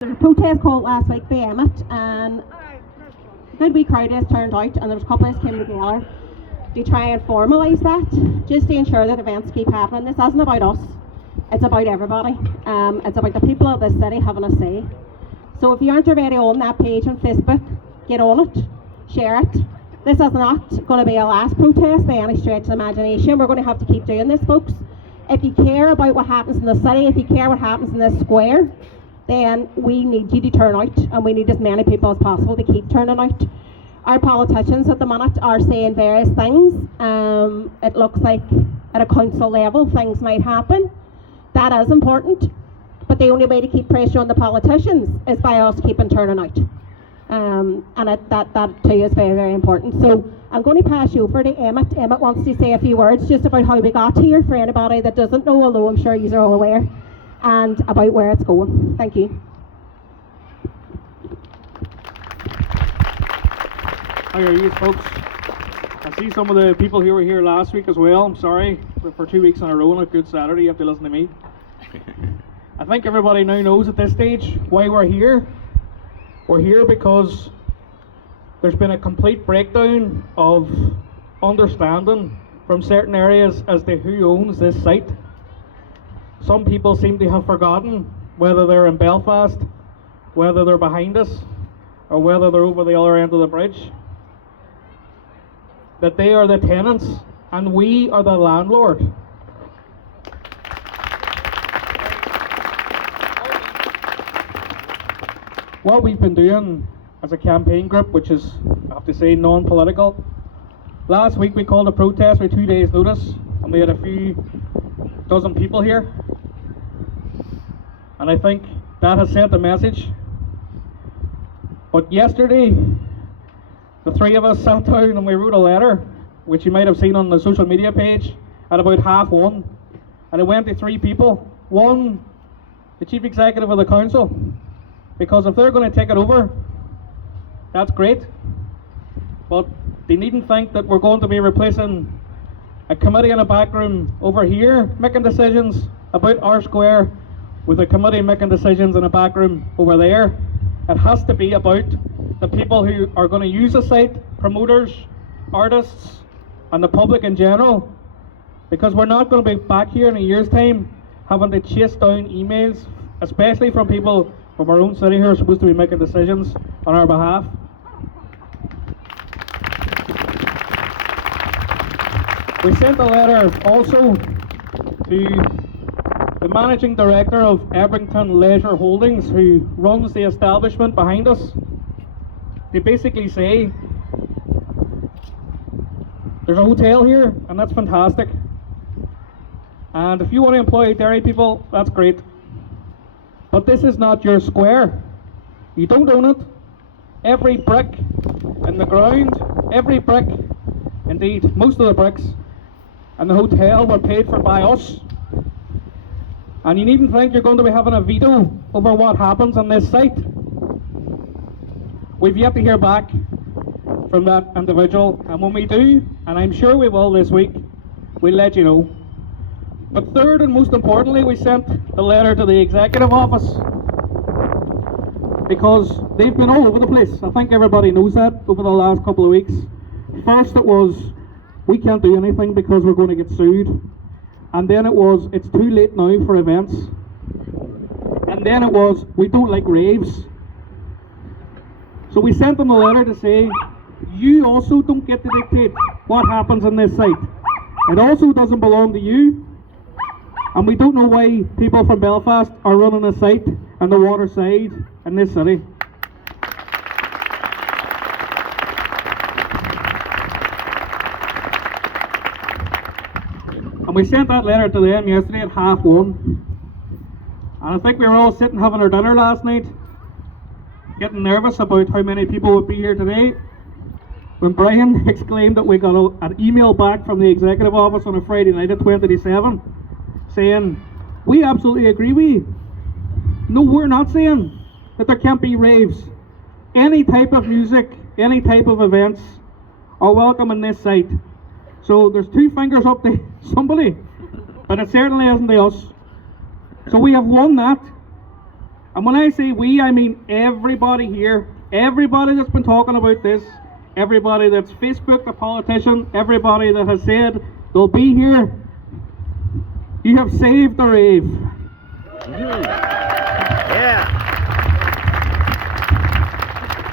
There was a protest called last week by Emmett, and a good wee crowd has turned out, and there was a couple of us came together to try and formalise that, just to ensure that events keep happening. This isn't about us, it's about everybody. It's about the people of this city having a say. So if you aren't already on that page on Facebook, get on it, share it. This is not going to be a last protest by any stretch of the imagination. We're going to have to keep doing this, folks. If you care about what happens in the city, if you care what happens in this square, then we need you to turn out, and we need as many people as possible to keep turning out. Our politicians at the minute are saying various things. It looks like at a council level things might happen. That is important, but the only way to keep pressure on the politicians is by us keeping turning out. That too is very, very important. So I'm going to pass you over to Emmett. Emmett wants to say a few words just about how we got here for anybody that doesn't know, although I'm sure you are all aware, and about where it's going. Thank you. How are you, folks? I see some of the people who were here last week as well. I'm sorry, for 2 weeks in a row on a good Saturday you have to listen to me. I think everybody now knows at this stage why we're here. We're here because there's been a complete breakdown of understanding from certain areas as to who owns this site. Some people seem to have forgotten whether they're in Belfast, whether they're behind us, or whether they're over the other end of the bridge. That they are the tenants and we are the landlord. What we've been doing as a campaign group, which is, I have to say, non-political. Last week we called a protest with 2 days notice, and we had a few dozen people here. And I think that has sent a message. But yesterday, the three of us sat down and we wrote a letter, which you might have seen on the social media page, at about 1:30. And it went to three people. One, the chief executive of the council, because if they're going to take it over, that's great. But they needn't think that we're going to be replacing a committee in a back room over here making decisions about our square with a committee making decisions in a back room over there. It has to be about the people who are going to use the site, promoters, artists, and the public in general. Because we're not going to be back here in a year's time having to chase down emails, especially from people from our own city who are supposed to be making decisions on our behalf. We sent a letter also to the managing director of Ebrington Leisure Holdings, who runs the establishment behind us. They basically say there's a hotel here and that's fantastic, and if you want to employ dairy people, that's great, but this is not your square. You don't own it. Every brick in the ground, every brick, indeed most of the bricks and the hotel were paid for by us. And you needn't think you're going to be having a veto over what happens on this site. We've yet to hear back from that individual, and when we do, and I'm sure we will this week, we'll let you know. But third and most importantly, we sent the letter to the executive office because they've been all over the place. I think everybody knows that over the last couple of weeks. First it was, we can't do anything because we're going to get sued. And then it was, it's too late now for events. And then it was, we don't like raves. So we sent them a letter to say, you also don't get to dictate what happens on this site. It also doesn't belong to you. And we don't know why people from Belfast are running a site on the water side in this city. And we sent that letter to them yesterday at 1:30. And I think we were all sitting having our dinner last night, getting nervous about how many people would be here today, when Brian exclaimed that we got an email back from the executive office on a Friday night at 20 to 7 saying, we absolutely agree with you. No, we're not saying that there can't be raves. Any type of music, any type of events are welcome on this site. So there's two fingers up to somebody, but it certainly isn't to us. So we have won that. And when I say we, I mean everybody here, everybody that's been talking about this, everybody that's Facebooked the politician, everybody that has said they'll be here. You have saved the rave. Yeah.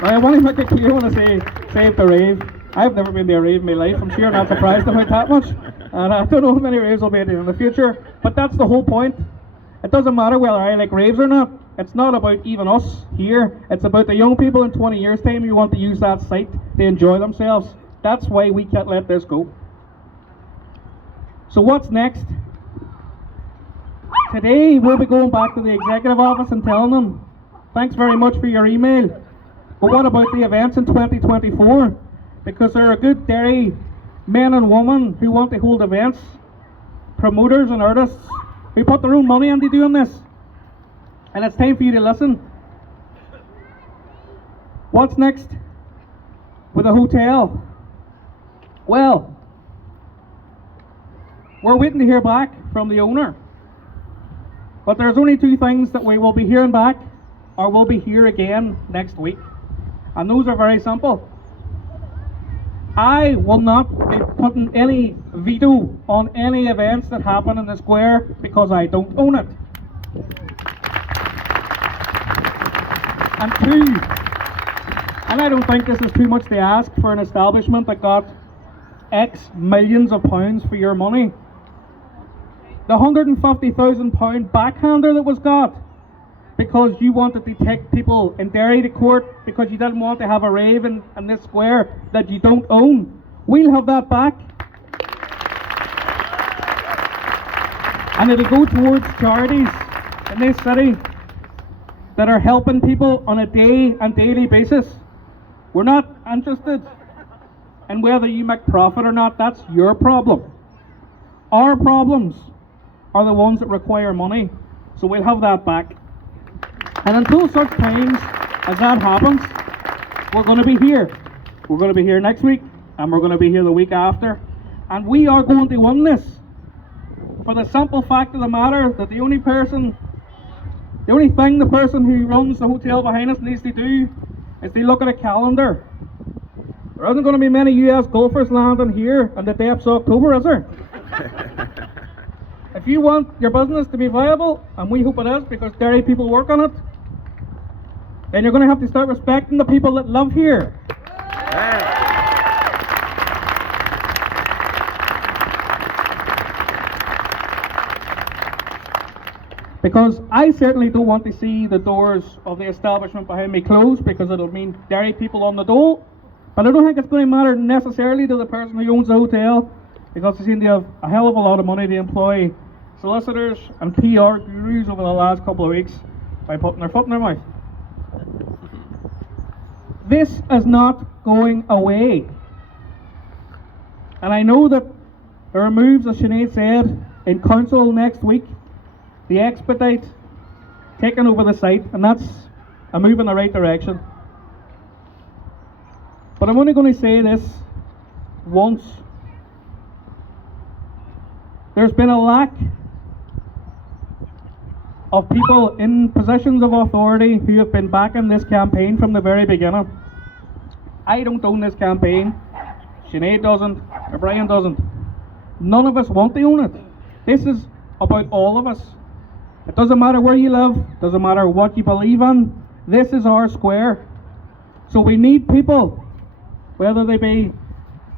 Now, I want to make it clear when I say save the rave. I've never been to a rave in my life. I'm sure you're not surprised about that much. And I don't know how many raves will be in the future. But that's the whole point. It doesn't matter whether I like raves or not. It's not about even us here. It's about the young people in 20 years' time who want to use that site to enjoy themselves. That's why we can't let this go. So what's next? Today we'll be going back to the executive office and telling them, thanks very much for your email. But what about the events in 2024? Because there are good Derry men and women who want to hold events, promoters and artists who put their own money into doing this. And it's time for you to listen. What's next with the hotel? Well, we're waiting to hear back from the owner. But there's only two things that we will be hearing back, or we'll be here again next week. And those are very simple. I will not be putting any veto on any events that happen in the square because I don't own it. And two, and I don't think this is too much to ask for an establishment that got X millions of pounds for your money. The £150,000 backhander that was got because you wanted to take people in Derry to court because you didn't want to have a rave in this square that you don't own. We'll have that back. And it'll go towards charities in this city that are helping people on a day and daily basis. We're not interested in whether you make profit or not. That's your problem. Our problems are the ones that require money. So we'll have that back. And until such times as that happens, we're going to be here. We're going to be here next week, and we're going to be here the week after. And we are going to win this. For the simple fact of the matter that the only thing the person who runs the hotel behind us needs to do is to look at a calendar. There isn't going to be many US golfers landing here on the depths of October, is there? If you want your business to be viable, and we hope it is because Derry people work on it, then you're going to have to start respecting the people that live here. Because I certainly don't want to see the doors of the establishment behind me closed because it'll mean Derry people on the dole. But I don't think it's going to matter necessarily to the person who owns the hotel because they seem to have a hell of a lot of money to employ solicitors and PR gurus over the last couple of weeks by putting their foot in their mouth. This is not going away. And I know that there are moves, as Sinead said, in council next week to expedite taking over the site, and that's a move in the right direction. But I'm only going to say this once. There's been a lack of people in positions of authority who have been backing this campaign from the very beginning. I don't own this campaign. Sinead doesn't. Or Brian doesn't. None of us want to own it. This is about all of us. It doesn't matter where you live. Doesn't matter what you believe in. This is our square. So we need people, whether they be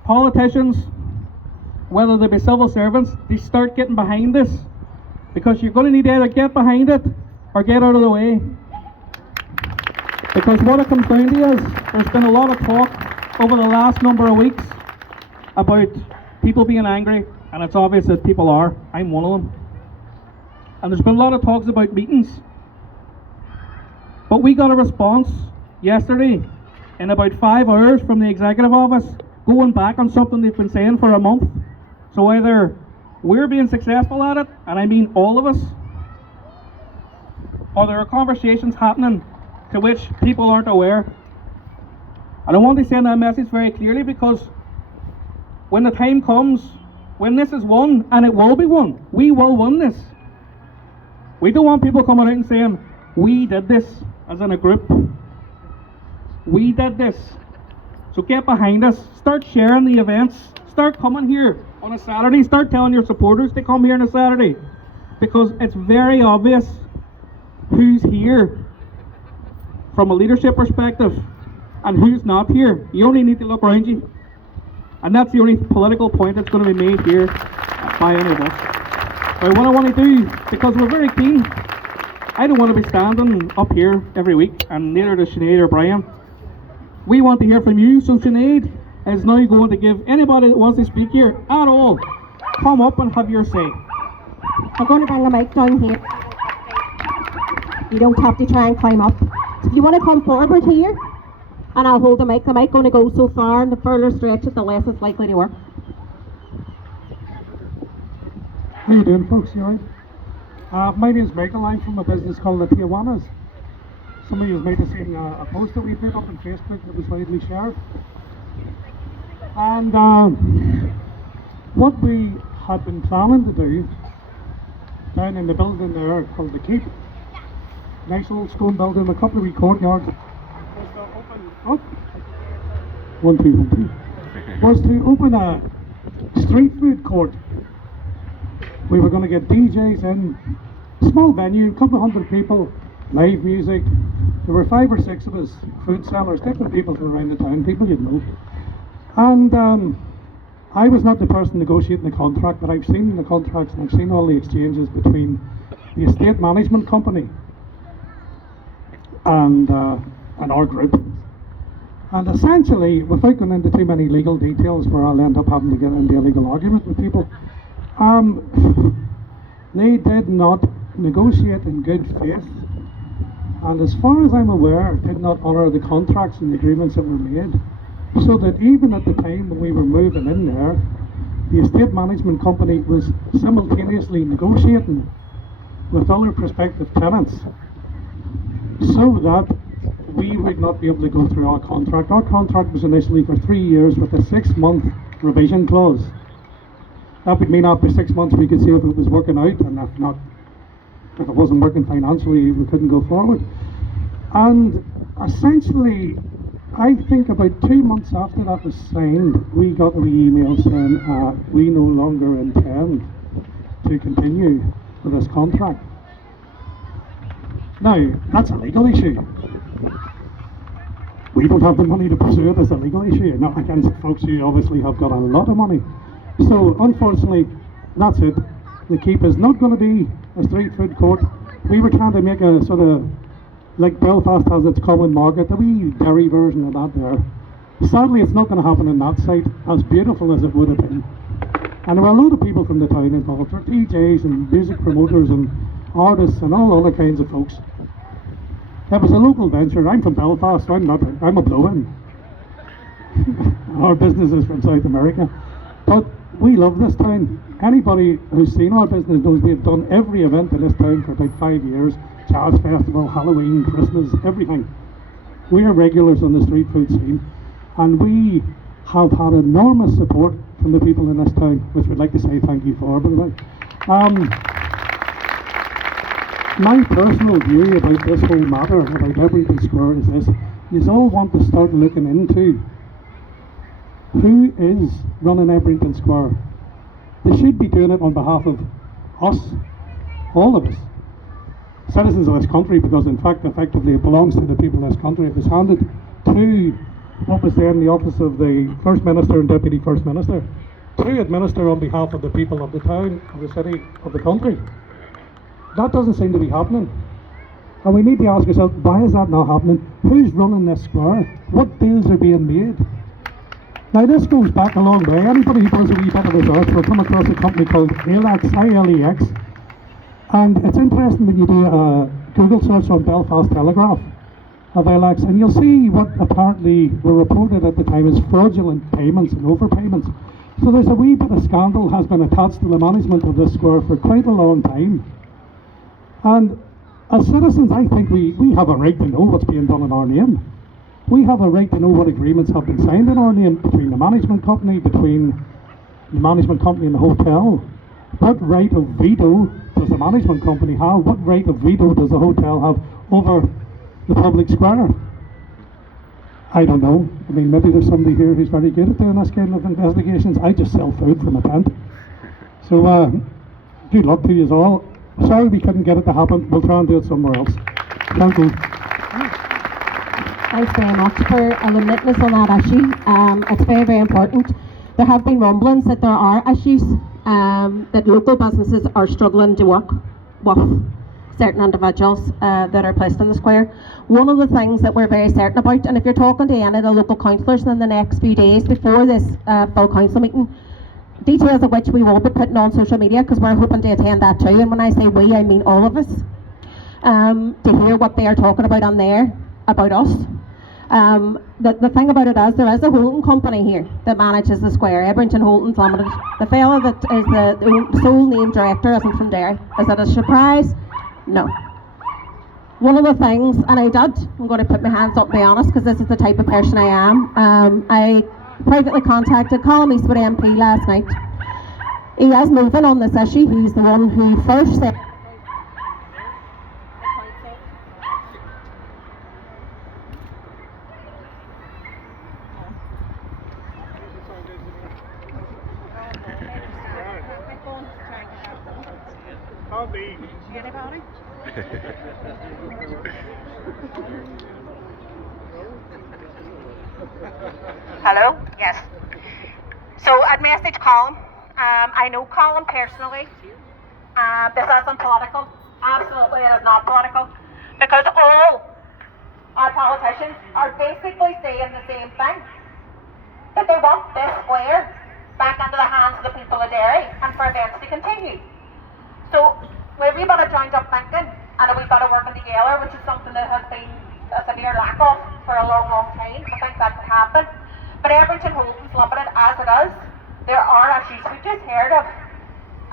politicians, whether they be civil servants, to start getting behind this. Because you're going to need to either get behind it or get out of the way. Because what it comes down to is, there's been a lot of talk over the last number of weeks about people being angry, and it's obvious that people are. I'm one of them. And there's been a lot of talks about meetings. But we got a response yesterday in about 5 hours from the executive office going back on something they've been saying for a month. So either we're being successful at it, and I mean all of us, or there are conversations happening to which people aren't aware. And I want to send that message very clearly, because when the time comes, when this is won, and it will be won, we will win this. We don't want people coming out and saying, We did this as in a group. We did this. So get behind us. Start sharing the events. Start coming here on a Saturday. Start telling your supporters to come here on a Saturday. Because it's very obvious who's here from a leadership perspective and who's not here. You only need to look around you. And that's the only political point that's going to be made here by any of us. But what I want to do, because we're very keen, I don't want to be standing up here every week, and neither does Sinead or Brian. We want to hear from you, so Sinead is now going to give anybody that wants to speak here at all, come up and have your say. I'm going to bring the mic down here. You don't have to try and climb up. If you want to come forward here, and I'll hold the mic going to go so far, and the further stretch it, the less it's likely to work. How you doing, folks? You alright? My name's Michael. I'm from a business called the Tijuanas. Some of you might have seen a post that we put up on Facebook that was widely shared. And what we had been planning to do down in the building there called the Keep, nice old stone building, a couple of wee courtyards, was to open up. 1, 2, 1, 2. Was to open a street food court. We were going to get DJs in, small venue, a couple of hundred people, live music. There were 5 or 6 of us, food sellers, different people from around the town, people you'd know. And I was not the person negotiating the contract, but I've seen the contracts and I've seen all the exchanges between the estate management company and our group. And essentially, without going into too many legal details where I'll end up having to get into a legal argument with people, they did not negotiate in good faith, and as far as I'm aware, did not honour the contracts and the agreements that were made. So that even at the time when we were moving in there, the estate management company was simultaneously negotiating with other prospective tenants so that we would not be able to go through our contract. Our contract was initially for 3 years with a 6-month revision clause. That would mean after 6 months we could see if it was working out, and if it wasn't working financially, we couldn't go forward. And essentially, I think about 2 months after that was signed, we got an email saying we no longer intend to continue with this contract. Now, that's a legal issue. We don't have the money to pursue it as a legal issue, not against folks who obviously have got a lot of money. So, unfortunately, that's it. The Keep is not going to be a street food court. We were trying to make a sort of, like Belfast has its common market, a wee dairy version of that there. Sadly, it's not going to happen on that site, as beautiful as it would have been. And there were a lot of people from the town involved. There were DJs and music promoters and artists and all other kinds of folks. It was a local venture. I'm from Belfast, so I'm a blow-in. Our business is from South America. But we love this town. Anybody who's seen our business knows we've done every event in this town for about 5 years. Jazz festival, Halloween, Christmas, everything. We are regulars on the street food scene, and we have had enormous support from the people in this town, which we'd like to say thank you for, by the way. My personal view about this whole matter, about Ebrington Square, is this. You all want to start looking into who is running Ebrington Square. They should be doing it on behalf of us, all of us, citizens of this country, because in fact, effectively, it belongs to the people of this country. It was handed to what was then the office of the First Minister and Deputy First Minister to administer on behalf of the people of the town, of the city, of the country. That doesn't seem to be happening. And we need to ask ourselves, why is that not happening? Who's running this square? What deals are being made? Now this goes back a long way. Anybody who does a wee bit of research will come across a company called ILEX, I-L-E-X. And it's interesting when you do a Google search on Belfast Telegraph of ILEX, and you'll see what apparently were reported at the time as fraudulent payments and overpayments. So there's a wee bit of scandal has been attached to the management of this square for quite a long time. And as citizens, I think we have a right to know what's being done in our name. We have a right to know what agreements have been signed in our name between the management company, between the management company and the hotel. What right of veto does the management company have? What right of veto does the hotel have over the public square? I don't know. I mean, maybe there's somebody here who's very good at doing this kind of investigations. I just sell food from a tent. So, good luck to you all. Sorry we couldn't get it to happen. We'll try and do it somewhere else. Thank you. Thanks very much for illuminating us on that issue. It's very, very important. There have been rumblings that there are issues that local businesses are struggling to work with certain individuals that are placed in the square. One of the things that we're very certain about, and if you're talking to any of the local councillors in the next few days before this full council meeting, details of which we will be putting on social media because we're hoping to attend that too, and when I say we, I mean all of us, to hear what they are talking about on there, about us. The thing about it is there is a holding company here that manages the square, Ebrington Holdings Limited. The fellow that is the sole named director isn't from Derry. Is that a surprise? No. One of the things, and I'm going to put my hands up and be honest because this is the type of person I am. I privately contacted Colin Eastwood MP last night. He is moving on this issue. He's the one who first said Hello? Yes. So I'd message Colin. I know Colin personally. This isn't political. Absolutely it is not political. Because all our politicians are basically saying the same thing. That they want this square back into the hands of the people of Derry and for events to continue. So we're a wee bit of joined up thinking and a wee bit of working together, which is something that has been a severe lack of for a long, long time. I think that could happen. But Ebrington Holdings Limited, as it is, there are issues. We just heard of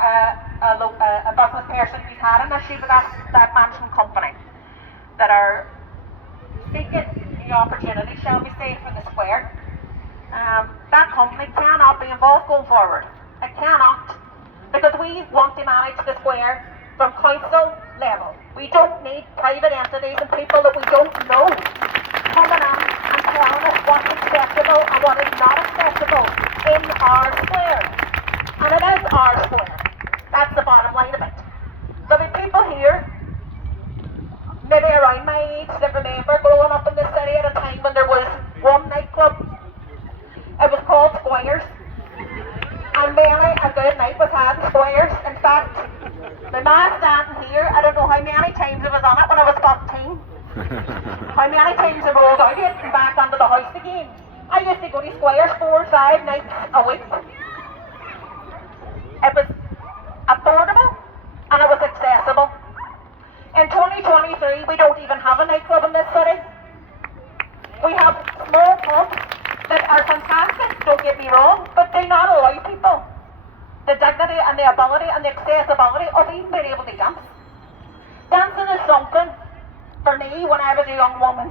a business person who's had an issue with that management company that are seeking the opportunity, shall we say, for the square. That company cannot be involved going forward. It cannot. Because we want to manage the square from council level. We don't need private entities and people that we don't know coming in and telling us what's acceptable and what is not acceptable in our square. And it is our square. That's the bottom line of it. There'll be people here, maybe around my age, that remember growing up in the city at a time when there was one nightclub. It was called Squires. And many a good night was had in Squires. In fact, the man standing here, I don't know how many times I was on it when I was 15. How many times I rolled out it and back onto the house again. I used to go to Squires 4 or 5 nights a week. It was affordable and it was accessible. In 2023, we don't even have a nightclub in this city. We have small pubs that are fantastic, don't get me wrong, but they not allow people the dignity and the ability and the accessibility of even being able to dance. Dancing is something, for me, when I was a young woman,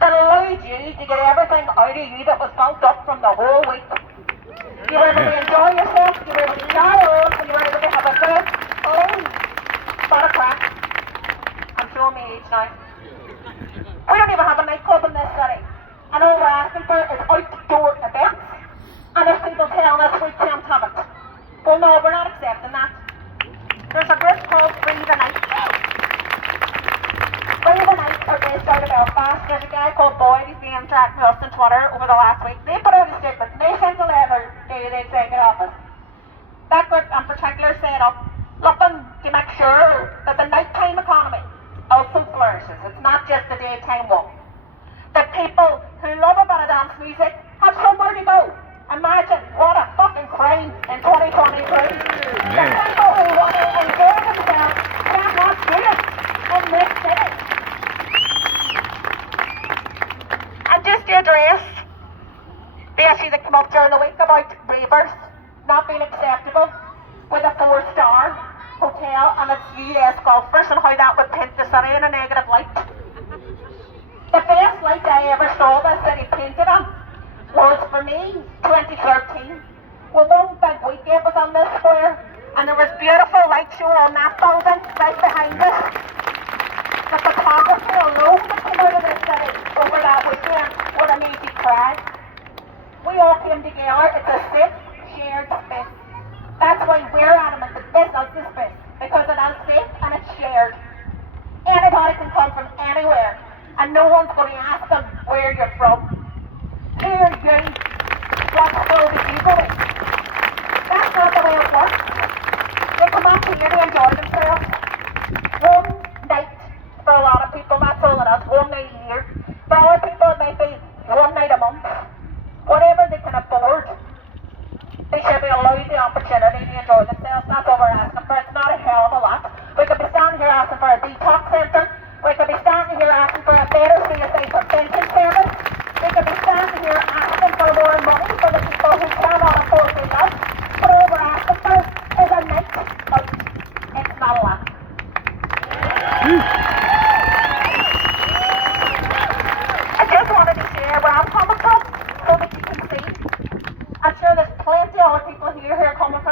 that allowed you to get everything out of you that was built up from the whole week. You were able to enjoy yourself, you were able to carry on, and you were able to have a good, clean spot of crack. I'm showing my age now. We don't even have a nightclub in this city. And all we're asking for is outdoor events. And there's people telling us we can't have it. Well, no, we're not accepting that. There's a group called Free the Night. Free the Night are based out of Belfast. There's a guy called Boyd, he's been interacting with us on Twitter over the last week. They put out a statement. They sent a letter to the executive office. That group in particular set up looking to make sure that the nighttime economy also flourishes. It's not just the daytime one. That people who love a bit of dance music have somewhere to go. Imagine what a fucking crime in 2023. The people who want to enjoy themselves cannot do it in this city. And just to address the issue that came up during the week about ravers not being acceptable with a 4-star hotel and its US golfers and how that would paint the city in a negative light. The best light I ever saw the city painted on was, for me, 2013, Well, one big weekend was on this square, and there was beautiful light show on that building right behind us. The photography alone that came out of this city over that weekend would have made you cry. We all came together. It's a safe, shared space. That's why we're adamant that this is the space, because it is safe and it's shared. Anybody can come from anywhere, and no one's going to ask them where you're from. Who are you? What school did you go to? That's not the way it works. They come up here to enjoy themselves. One night for a lot of people, that's all it is, one night a year. For other people it might be one night a month. Whatever they can afford, they should be allowed the opportunity to enjoy themselves. That's all we're asking for. It's not a hell of a lot. We could be standing here asking for a detox centre. We could be standing here asking for a better CSA prevention service. We could be standing here asking for more money for the people who cannot afford to live. But all we're asking for is a night out. It's not a lot. I just wanted to share where I'm coming from so that you can see. I'm sure there's plenty of other people here who are coming from